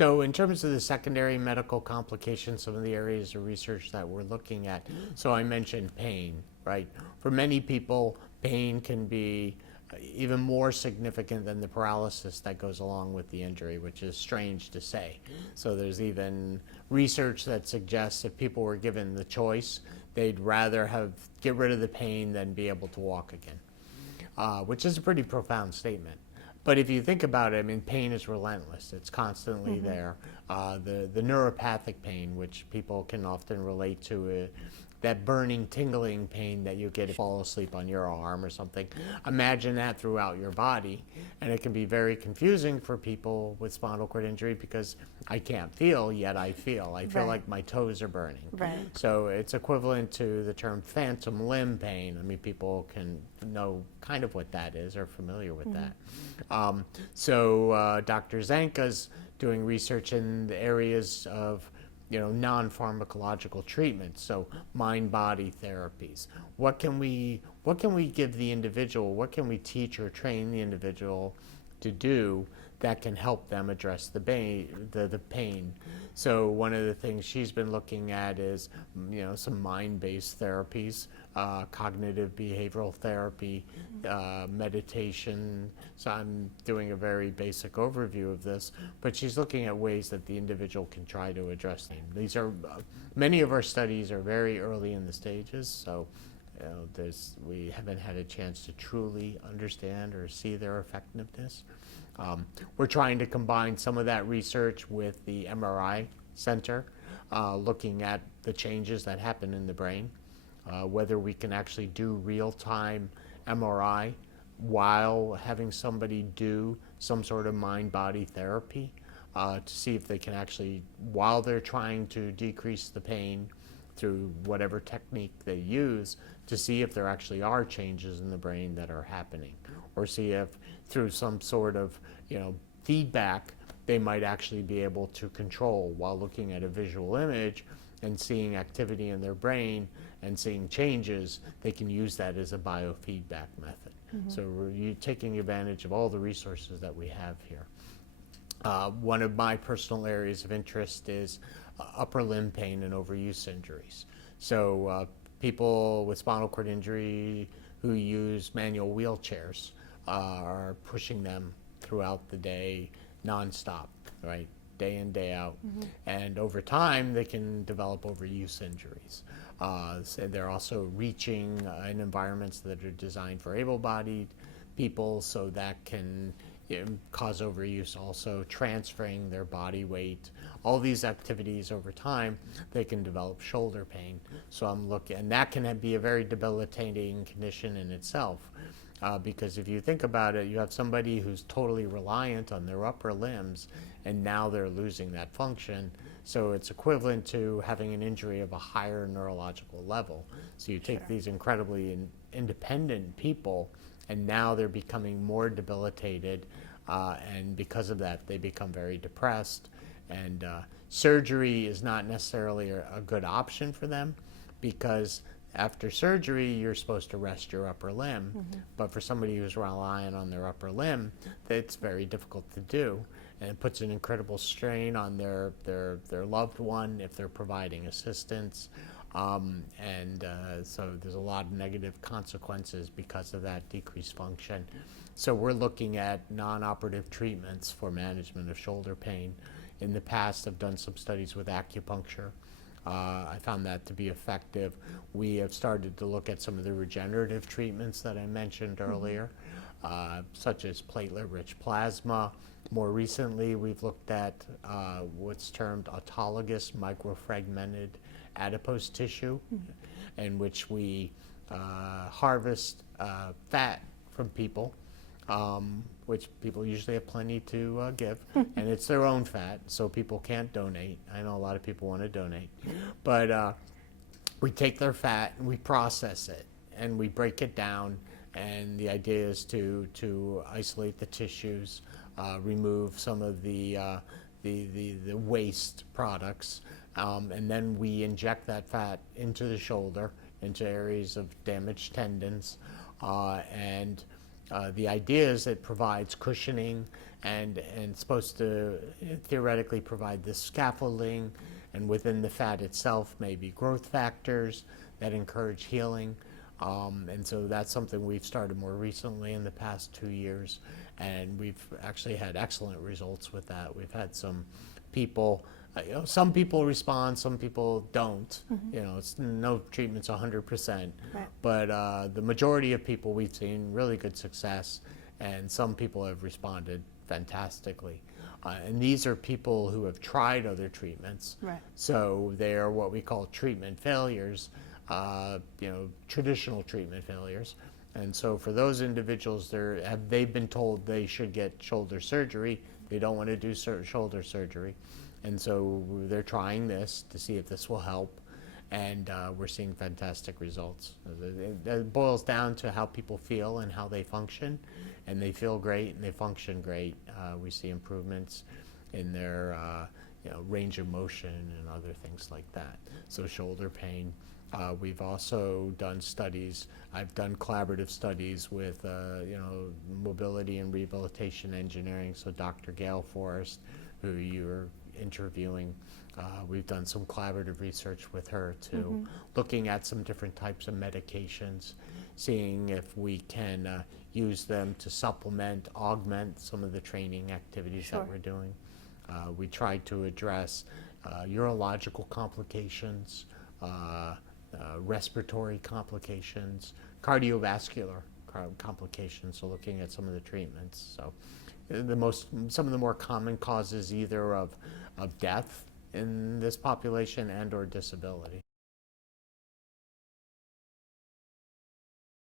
So in terms of the secondary medical complications, some of the areas of research that we're looking at, so I mentioned pain, right? For many people, pain can be even more significant than the paralysis that goes along with the injury, which is strange to say. So there's even research that suggests if people were given the choice, they'd rather get rid of the pain than be able to walk again, which is a pretty profound statement. But if you think about it, I mean, pain is relentless. It's constantly there. The neuropathic pain, which people can often relate to, that burning, tingling pain that you get if you fall asleep on your arm or something. Imagine that throughout your body. And it can be very confusing for people with spinal cord injury because I can't feel, yet I feel. I feel like my toes are burning. Right. So it's equivalent to the term phantom limb pain. I mean, people can know kind of what that is or familiar with that. So Dr. Zanka's doing research in the areas of non-pharmacological treatments, so mind-body therapies. What can we give the individual? What can we teach or train the individual to do that can help them address the pain? So one of the things she's been looking at is some mind-based therapies, cognitive behavioral therapy, meditation. So I'm doing a very basic overview of this, but she's looking at ways that the individual can try to address them. These are many of our studies are very early in the stages, so we haven't had a chance to truly understand or see their effectiveness. We're trying to combine some of that research with the MRI center, looking at the changes that happen in the brain, whether we can actually do real-time MRI while having somebody do some sort of mind-body therapy to see if they can actually, while they're trying to decrease the pain through whatever technique they use, to see if there actually are changes in the brain that are happening, or see if through some sort of feedback they might actually be able to control while looking at a visual image and seeing activity in their brain and seeing changes. They can use that as a biofeedback method. So we're taking advantage of all the resources that we have here. One of my personal areas of interest is upper limb pain and overuse injuries. So people with spinal cord injury who use manual wheelchairs are pushing them throughout the day nonstop, right? Day in, day out. And over time, they can develop overuse injuries. So they're also reaching in environments that are designed for able-bodied people, so that can cause overuse, also transferring their body weight. All these activities over time, they can develop shoulder pain. So I'm looking, and that can be a very debilitating condition in itself. Because if you think about it, you have somebody who's totally reliant on their upper limbs, and now they're losing that function. So it's equivalent to having an injury of a higher neurological level. So you take these incredibly independent people, and now they're becoming more debilitated, and because of that, they become very depressed. And surgery is not necessarily a good option for them, because after surgery, you're supposed to rest your upper limb, but for somebody who's reliant on their upper limb, it's very difficult to do, and it puts an incredible strain on their loved one if they're providing assistance, so there's a lot of negative consequences because of that decreased function. So we're looking at non-operative treatments for management of shoulder pain. In the past, I've done some studies with acupuncture. I found that to be effective. We have started to look at some of the regenerative treatments that I mentioned earlier, such as platelet-rich plasma. More recently, we've looked at what's termed autologous microfragmented adipose tissue, in which we harvest fat from people, which people usually have plenty to give, and it's their own fat, so people can't donate. I know a lot of people want to donate, but we take their fat and we process it and we break it down, and the idea is to isolate the tissues, remove some of the waste products, and then we inject that fat into the shoulder, into areas of damaged tendons, and The idea is it provides cushioning and supposed to theoretically provide this scaffolding, and within the fat itself maybe growth factors that encourage healing. And so that's something we've started more recently in the past 2 years, and we've actually had excellent results with that. We've had some people, some people respond, some people don't. It's no treatment's 100%, Right. but the majority of people we've seen really good success, and some people have responded fantastically. And these are people who have tried other treatments, Right. so they are what we call treatment failures, traditional treatment failures. And so for those individuals, they've been told they should get shoulder surgery. They don't want to do shoulder surgery. And so they're trying this to see if this will help. And we're seeing fantastic results. It boils down to how people feel and how they function. And they feel great and they function great. We see improvements in their range of motion and other things like that. So shoulder pain. We've also done studies. I've done collaborative studies with mobility and rehabilitation engineering. So Dr. Gail Forrest, who you're interviewing, we've done some collaborative research with her too, looking at some different types of medications, seeing if we can use them to supplement, augment some of the training activities Sure. that we're doing. We tried to address urological complications, respiratory complications, cardiovascular complications, so looking at some of the treatments. So some of the more common causes either of death in this population and or disability.